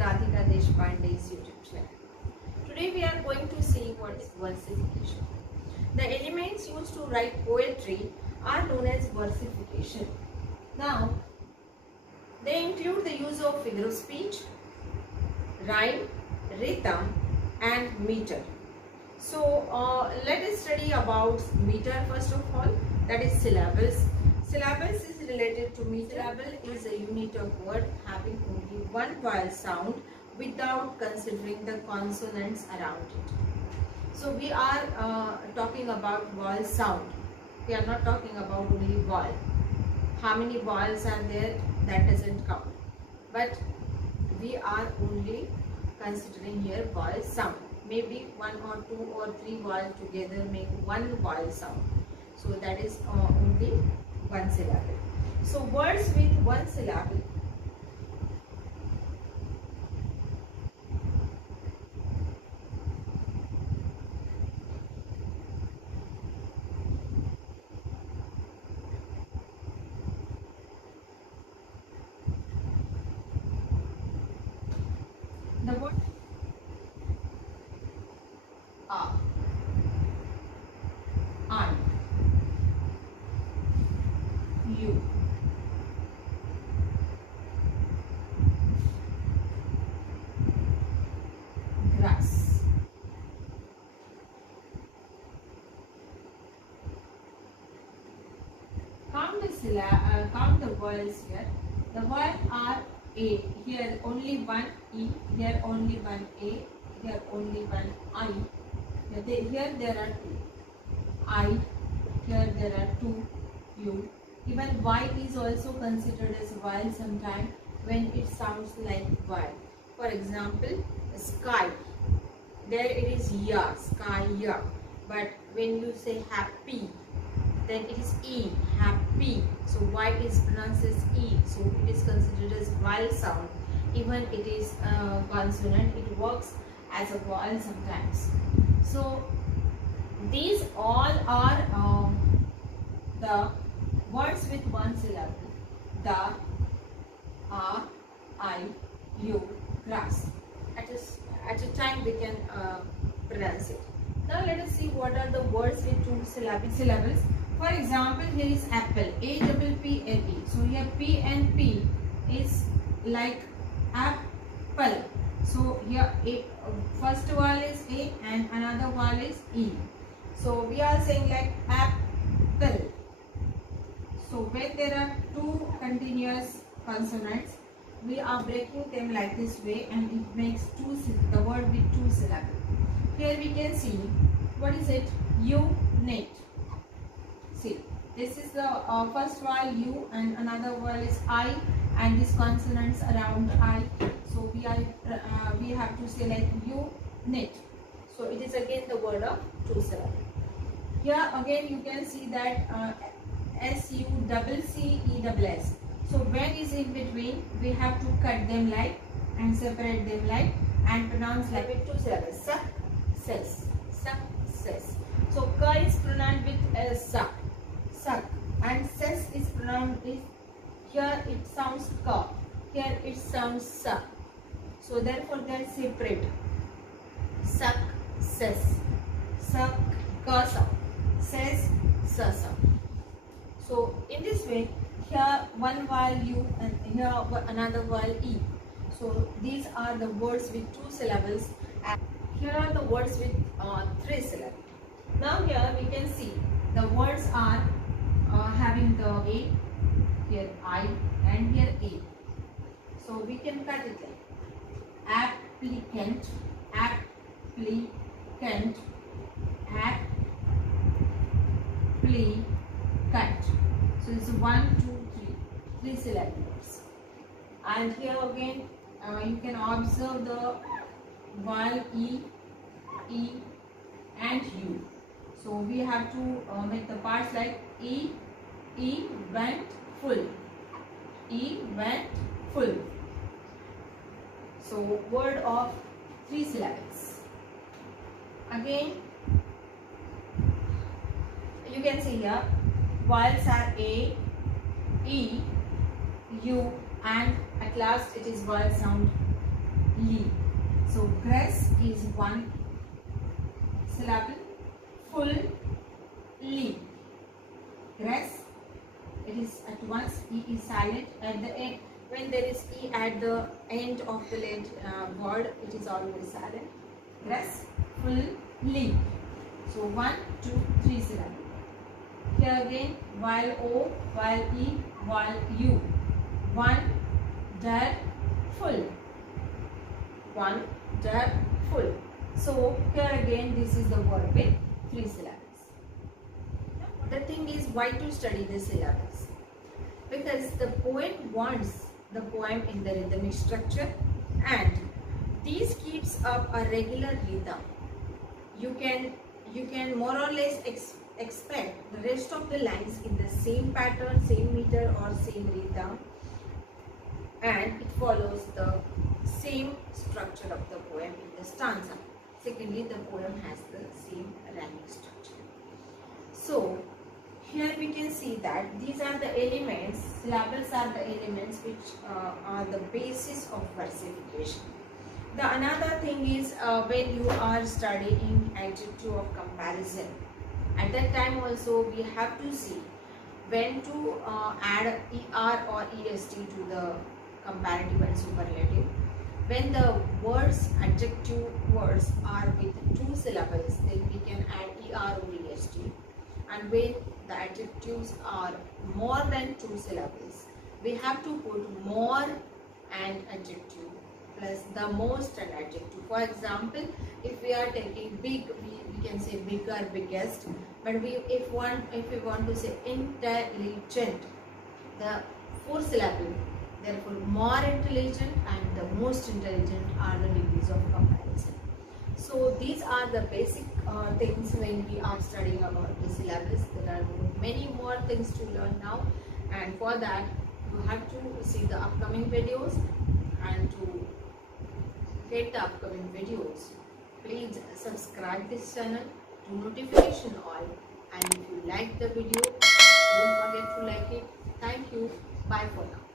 Radhika Deshpande's YouTube channel. Today we are going to see what is versification. The elements used to write poetry are known as versification. Now, they include the use of figure of speech, rhyme, rhythm and meter. So let us study about meter first of all, that is syllables. Syllables is related to meter. Syllable is a unit of word having only one vowel sound without considering the consonants around it. So we are talking about vowel sound. We are not talking about only vowel. How many vowels are there, that doesn't count. But we are only considering here vowel sound. Maybe one or two or three vowels together make one vowel sound. So that is only one syllable. So words with one syllable. The word a, aunt, you, grass, count the vowels here. The vowels are a, here only one e, here only one a, here only one I. Here there are two I, here there are two U. Even Y is also considered as vowel sometimes when it sounds like Y. For example, sky, there it is ya, sky ya. But when you say happy, then it is E, happy. So Y is pronounced as E. So it is considered as vowel sound. Even it is consonant, it works as a vowel sometimes. So these all are the words with one syllable. The, a, I, you, grass. At a time we can pronounce it. Now let us see what are the words with two syllables. For example, here is apple, A-P-P-L-E. So here P and P is like apple. So here first vowel is A and another vowel is E. So we are saying like apple. So when there are two continuous consonants, we are breaking them like this way and it makes the word with two syllables. Here we can see, what is it? Unit. See, this is the first vowel U and another vowel is I and these consonants around I. So we have to say like unit. So it is again the word of two syllables. Here again you can see that S-U-C-C-E-S-S. So when is in between, we have to cut them like and separate them like and pronounce like with two syllables. Suck, says, suck, says. So ka is pronounced with suck, suck, and ses is pronounced with, here it sounds ka, here it sounds suck. So therefore they are separate. Suck, says, suck, ka sound, says, sa sound. So in this way, here one vowel U and here another vowel E. So these are the words with two syllables and here are the words with three syllables. Now here we can see the words are having the A, here I and here A. So we can cut it like applicant, applicant, applicant. So it's 1, 2, 3 syllables. And here again you can observe the vowel E, E and U. So we have to make the parts like E went full, E went full. So word of three syllables. Again you can see here vowels are A, E, U and at last it is vowel sound leaf. So grass is one syllable, full leaf. Grass, it is at once E is silent at the end. When there is E at the end of the word, it is always silent. Grass, full leaf. So 1, 2, 3 syllables. Here again, while O, while E, while U. One dirt full. One dirt full. So here again, this is the word with 3 syllables. The thing is, why to study the syllables? Because the poet wants the poem in the rhythmic structure, and this keeps up a regular rhythm. You can more or less expect the rest of the lines in the same pattern, same meter or same rhythm, and it follows the same structure of the poem in the stanza. Secondly, the poem has the same rhyming structure. So here we can see that these are the elements, syllables are the elements which are the basis of versification. The another thing is when you are studying adjective of comparison, at that time also we have to see when to add ER or EST to the comparative and superlative. When the words, adjective words are with 2 syllables, then we can add ER or EST. And when the adjectives are more than 2 syllables, we have to put more and adjective plus the most and adjective. For example, if we are taking big, we can say bigger, biggest. But if we want to say intelligent, the 4 syllable, therefore more intelligent and the most intelligent are the degrees of comparison. So these are the basic things when we are studying about the syllabus. There are many more things to learn now, and for that you have to see the upcoming videos, and to get the upcoming videos, please subscribe this channel to notification all, and if you like the video, don't forget to like it. Thank you. Bye for now.